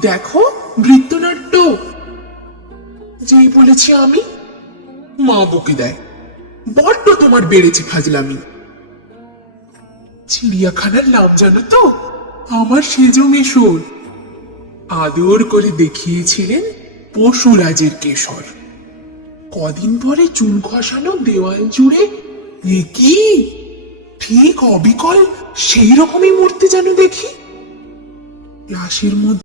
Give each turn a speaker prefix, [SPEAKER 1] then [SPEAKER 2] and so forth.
[SPEAKER 1] দেখো নৃত্যনাট্য। যেই বলেছি আমি, মা বকে দেয়। বড্ড তোমার বেড়েছে ফাজলামি। চিড়িয়াখানার নাম জানো তো? আমার সেজো মেশর। আদর করে দেখিয়েছিলেন পশুরাজের কেশর। কদিন পরে চুল খসানো দেওয়াল জুড়ে এ কি? ঠিক অবিকল সেই রকমই মূর্তি যেন দেখি। লাশের মধ্যে